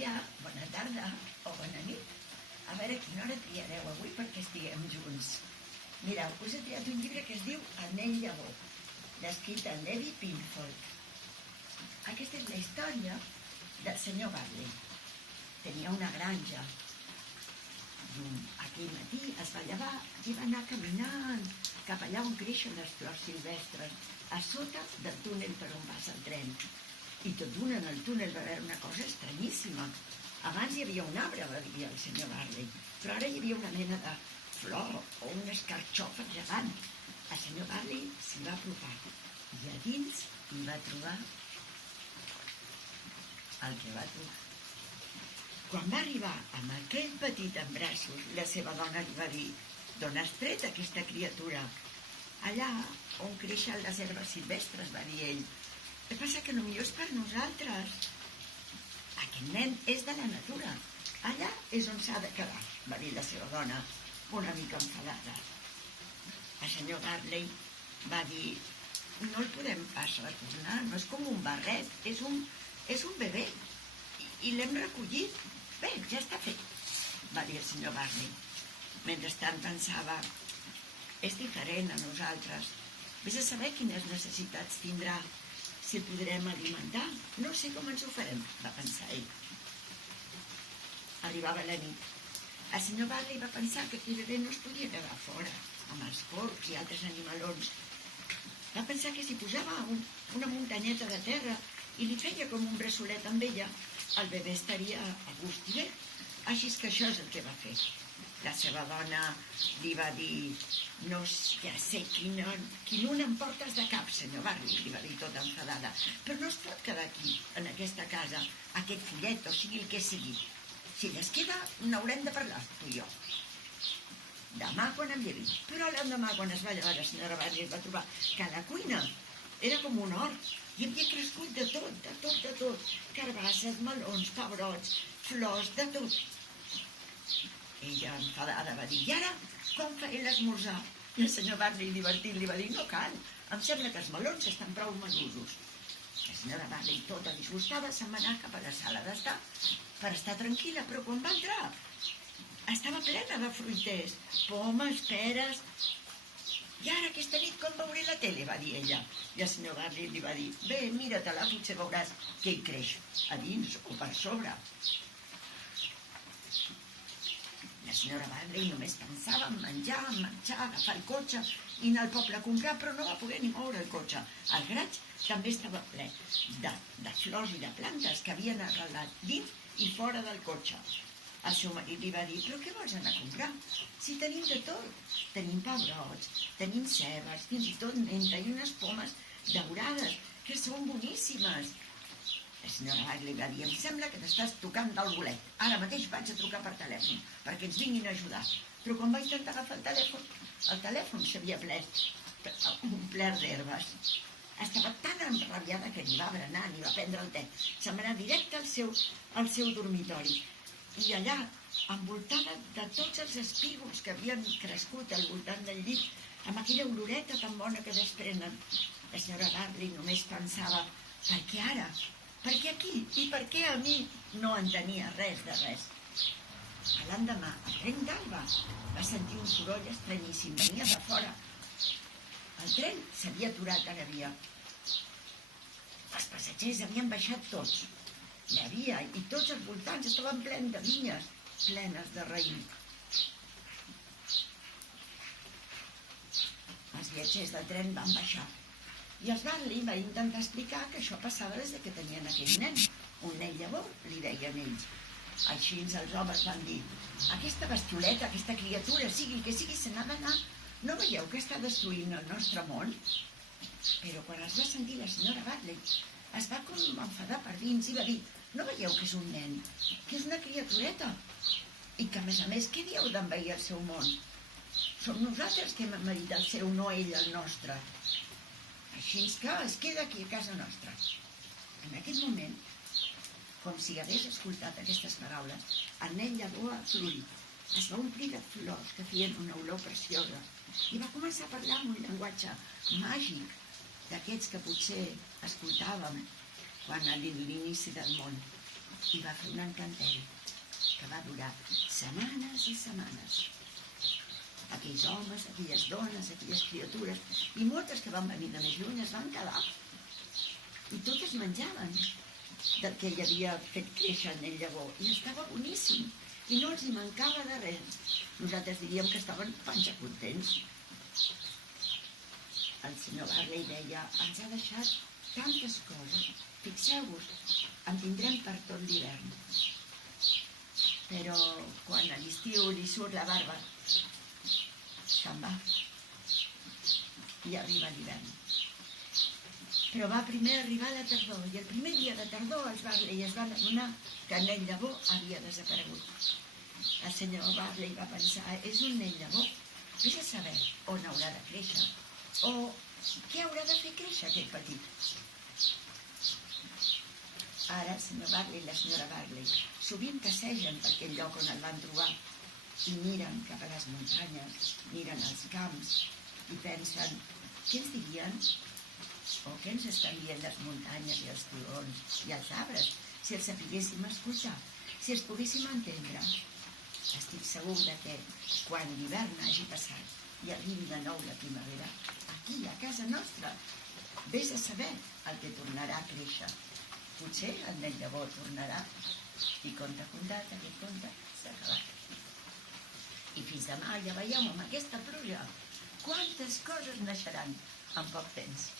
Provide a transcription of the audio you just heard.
dia, bona tarda o bona nit. A veure quina hora triareu avui perquè estiguem junts. Mireu, us he triat un llibre que es diu Anell Llavor, escrit en Levi Pinfold. Aquesta és la història del senyor Barley. Tenia una granja. Aquell matí es va llevar i va anar caminant cap allà on creixen les flors silvestres, a sota del túnel per on passa el tren. I tot d'una en el túnel va veure una cosa estranyíssima. Abans hi havia un arbre, va dir el senyor Barley, però ara hi havia una mena de flor o una escarxofa gegant. El senyor Barley s'hi va apropar i a dins hi va trobar el que va trobar. Quan va arribar amb aquell petit en braços, la seva dona li va dir: «D'on has tret aquesta criatura?» «Allà on creixen les herbes silvestres», va dir ell. «El que passa que potser és per nosaltres. Aquest nen és de la natura. Allà és on s'ha de quedar», va dir la seva dona, una mica enfadada. El senyor Barley va dir: «No el podem pas retornar, no és com un barret, és un bebè i l'hem recollit. Bé, ja està fet», va dir el senyor Barley. Mentrestant pensava: «És diferent a nosaltres. Vés a saber quines necessitats tindrà, si el podrem alimentar. No sé com ens ho farem», va pensar ell. Arribava la nit. El senyor Barley va pensar que aquell bebè no es podia quedar fora, amb els porcs i altres animalons. Va pensar que si posava una muntanyeta de terra i li feia com un braçolet amb ella, el bebè estaria a gust i bé. Així és que això és el que va fer. La seva dona li va dir: «No, ja sé quin un em portes de cap, senyor Barley», li va dir tota enfadada, «però no es pot quedar aquí, en aquesta casa, aquest fillet, o sigui el que sigui. Si es queda, n'haurem de parlar, tu i jo. Demà quan em llevi». Però l'endemà, quan es va llevar, la senyora Barley es va trobar que a la cuina era com un hort. Hi havia crescut de tot. Carbasses, melons, pebrots, flors, de tot. Ella, enfadada, va dir: «I ara, com faré l'esmorzar?» I el senyor Barley, divertit, li va dir: «No cal, em sembla que els melons estan prou maduros». La senyora Barley, tota disgustada, se'n va anar cap a la sala d'estar per estar tranquil·la, però quan va entrar estava plena de fruiters, pomes, peres. «I ara aquesta nit com veuré la tele?», va dir ella. I el senyor Barley li va dir: «Bé, mira-te-la, potser veuràs què hi creix, a dins o per sobre». La senyora Barley només pensava en menjar, en marxar, agafar el cotxe i anar al poble a comprar, però no va poder ni moure el cotxe. El graig també estava ple de flors i de plantes que havien arrelat dins i fora del cotxe. El seu marit li va dir: «Però què vols anar a comprar? Si tenim de tot. Tenim pebrots, tenim cebes, fins i tot menta i unes pomes daurades, que són boníssimes». La senyora Barley va dir: «Em sembla que t'estàs tocant del bolet. Ara mateix vaig a trucar per telèfon, perquè ens vinguin a ajudar». Però quan va intentar agafar el telèfon s'havia omplert d'herbes. Estava tan enrabiada que ni va berenar ni va prendre el te. Se'n va anar directe al seu dormitori. I allà, envoltada de tots els espígols que havien crescut al voltant del llit, amb aquella oloreta tan bona que desprenen, la senyora Barley només pensava: «Per què ara? Per què aquí? I per què a mi?» No entenia res de res. L'endemà, a plena d'alba, va sentir un soroll estranyíssim. Venia de fora. El tren s'havia aturat a la via. Els passatgers havien baixat tots. La via i tots els voltants estaven plens de vinyes, plenes de raïm. Els viatgers del tren van baixar i els Barley va intentar explicar que això passava des que tenien aquell nen, un nen llavor, li deien ells. Així els homes van dir: «Aquesta bestioleta, aquesta criatura, sigui el que sigui, se n'ha d'anar. No veieu que està destruint el nostre món?» Però quan es va sentir la senyora Barley, es va com enfadar per dins i va dir: «No veieu que és un nen, que és una criatureta? I que, a més, què dieu d'envair el seu món? Som nosaltres que hem envaït el seu, no ell el nostre. Així que es queda aquí a casa nostra». En aquest moment, com si hagués escoltat aquestes paraules, el nen llavor florit. Es va omplir de flors que feien una olor preciosa i va començar a parlar amb un llenguatge màgic, d'aquests que potser escoltàvem quan a l'inici del món. i va fer un encanteri que va durar setmanes i setmanes. Aquells homes, aquelles dones, aquelles criatures, i moltes que van venir de més lluny es van quedar. I totes menjaven del que hi havia fet créixer en el llavor, i estava boníssim, i no els hi mancava de res. Nosaltres diríem que estaven panxa contents. El senyor Barley deia, ens ha deixat tantes coses, fixeu-vos, en tindrem per tot l'hivern. Però quan a l'estiu li surt la barba, se'n va i arriba l'hivern. Però va primer arribar la tardor, i el primer dia de tardor els Barley es van adonar que el nen llavor havia desaparegut. El senyor Barley va pensar, és un nen llavor, vés a saber on haurà de créixer, o què haurà de fer créixer aquest petit. Ara el senyor Barley i la senyora Barley sovint passegen per aquell lloc on el van trobar i miren cap a les muntanyes, miren els camps i pensen, què ens dirien? O què ens estan dient les muntanyes i els turons i els arbres, si els sapiguéssim escoltar, si els poguéssim entendre? Estic segur que quan l'hivern hagi passat i arribi de nou la primavera, aquí, a casa nostra, vés a saber el que tornarà a créixer. Potser el nen llavor tornarà i conte contat, aquest conte s'ha acabat. I fins demà, ja veieu, amb aquesta pluja, quantes coses naixeran en poc temps.